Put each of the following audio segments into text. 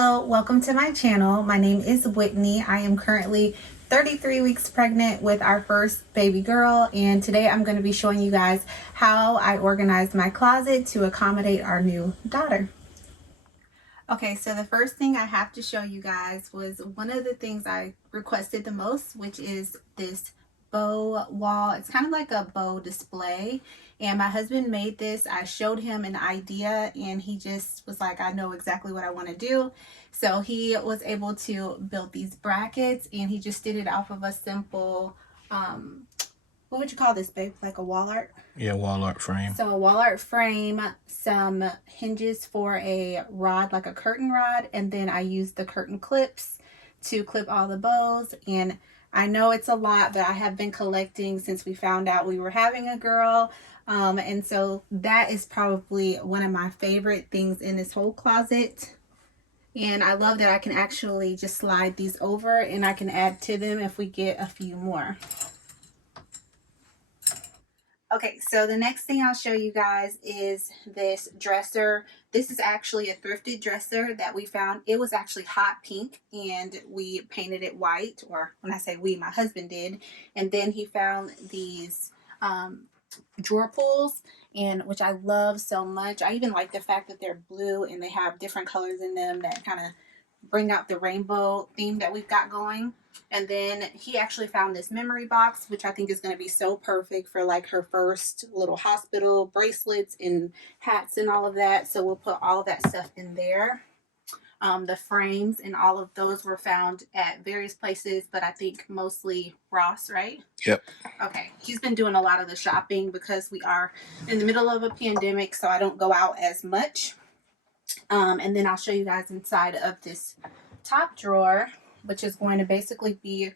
Hello, welcome to my channel. My name is Whitney. I am currently 33 weeks pregnant with our first baby girl, and today I'm going to be showing you guys how I organized my closet to accommodate our new daughter. Okay, so the first thing I have to show you guys was one of the things I requested the most, which is this bow wall. It's kind of like a bow display, and my husband made this. I showed him an idea and he just was like, I know exactly what I want to do. So he was able to build these brackets, and he just did it off of a simple what would you call this, babe? Like a wall art? Yeah, wall art frame. So a wall art frame, some hinges for a rod, like a curtain rod, and then I used the curtain clips to clip all the bows. And I know it's a lot, but I have been collecting since we found out we were having a girl. And so that is probably one of my favorite things in this whole closet. And I love that I can actually just slide these over and I can add to them if we get a few more. Okay, so the next thing I'll show you guys is this dresser. This is actually a thrifted dresser that we found. It was actually hot pink and we painted it white, or when I say we, my husband did. And then he found these drawer pulls, and which I love so much. I even like the fact that they're blue and they have different colors in them that kind of bring out the rainbow theme that we've got going. And then he actually found this memory box, which I think is going to be so perfect for like her first little hospital bracelets and hats and all of that. So we'll put all of that stuff in there. The frames and all of those were found at various places, but I think mostly Ross, right? Yep. Okay. He's been doing a lot of the shopping because we are in the middle of a pandemic, so I don't go out as much. And then I'll show you guys inside of this top drawer, which is going to basically be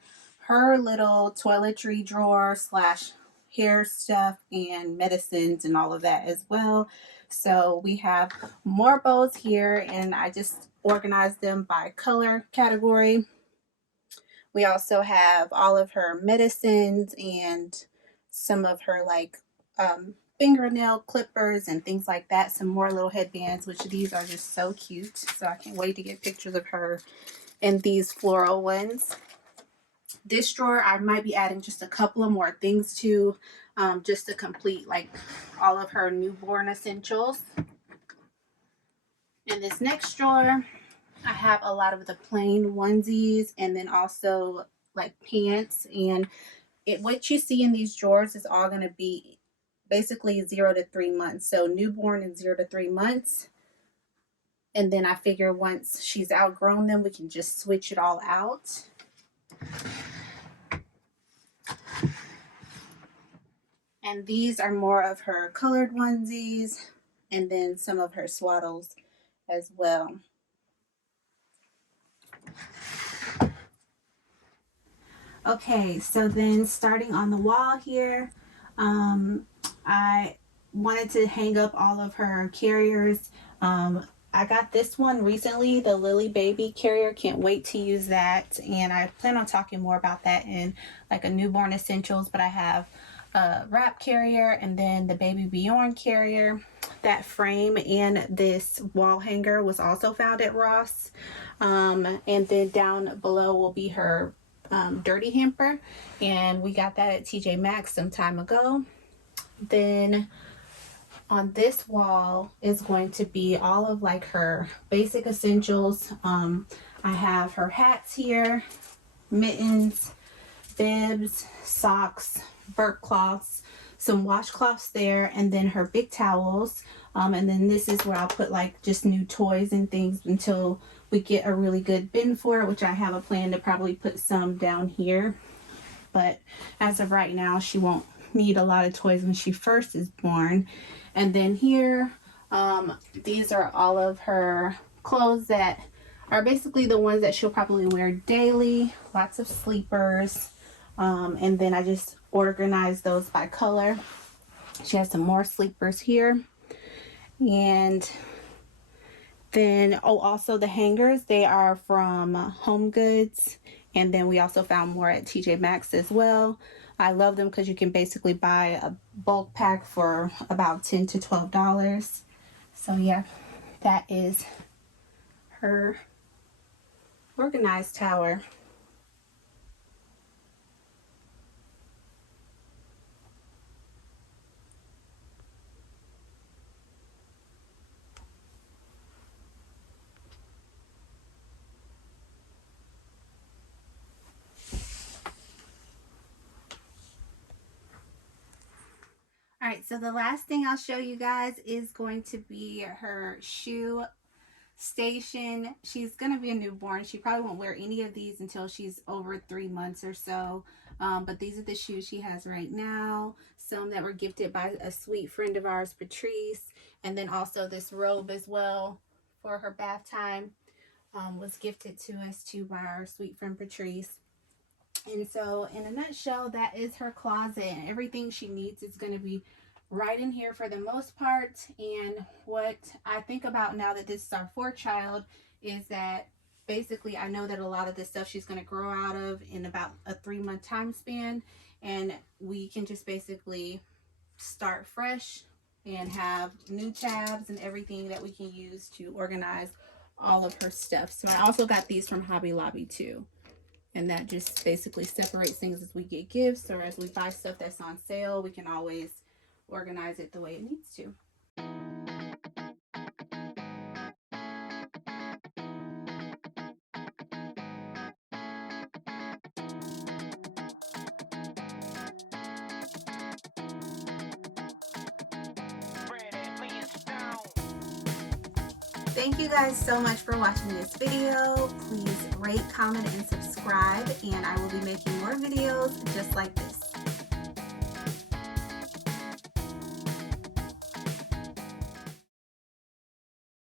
her little toiletry drawer slash hair stuff and medicines and all of that as well. So we have more bows here, and I just organized them by color category. We also have all of her medicines and some of her like fingernail clippers and things like that. Some more little headbands, which these are just so cute. So I can't wait to get pictures of her in these floral ones. This drawer I might be adding just a couple of more things to, just to complete like all of her newborn essentials. In this next drawer, I have a lot of the plain onesies, and then also like pants, and what you see in these drawers is all going to be basically 0 to 3 months. So newborn and 0 to 3 months. And then I figure once she's outgrown them, we can just switch it all out. And these are more of her colored onesies, and then some of her swaddles as well. Okay, so then starting on the wall here, I wanted to hang up all of her carriers. I got this one recently, the Lily Baby carrier. Can't wait to use that, and I plan on talking more about that in like a newborn essentials. But I have a wrap carrier and then the Baby Bjorn carrier. That frame and this wall hanger was also found at Ross. And then down below will be her dirty hamper, and we got that at TJ Maxx some time ago. Then on this wall is going to be all of like her basic essentials. I have her hats here, mittens, bibs, socks, burp cloths, some washcloths there, and then her big towels. And then this is where I'll put like just new toys and things until we get a really good bin for it, which I have a plan to probably put some down here. But as of right now, she won't need a lot of toys when she first is born. And then here, these are all of her clothes that are basically the ones that she'll probably wear daily. Lots of sleepers. And then I just organized those by color. She has some more sleepers here. And then, oh, also the hangers, they are from Home Goods. And then we also found more at TJ Maxx as well. I love them because you can basically buy a bulk pack for about $10 to $12. So yeah, that is her organized tower. All right, so the last thing I'll show you guys is going to be her shoe station. She's going to be a newborn. She probably won't wear any of these until she's over 3 months or so. But these are the shoes she has right now. Some that were gifted by a sweet friend of ours, Patrice. And then also this robe as well for her bath time was gifted to us too by our sweet friend Patrice. And so in a nutshell, that is her closet, and everything she needs is going to be right in here for the most part. And what I think about now that this is our fourth child is that basically I know that a lot of this stuff she's going to grow out of in about a 3-month time span, and we can just basically start fresh and have new tabs and everything that we can use to organize all of her stuff. So I also got these from Hobby Lobby too. And that just basically separates things as we get gifts or as we buy stuff that's on sale. We can always organize it the way it needs to. Thank you guys so much for watching this video. Please rate, comment, and subscribe, and I will be making more videos just like this.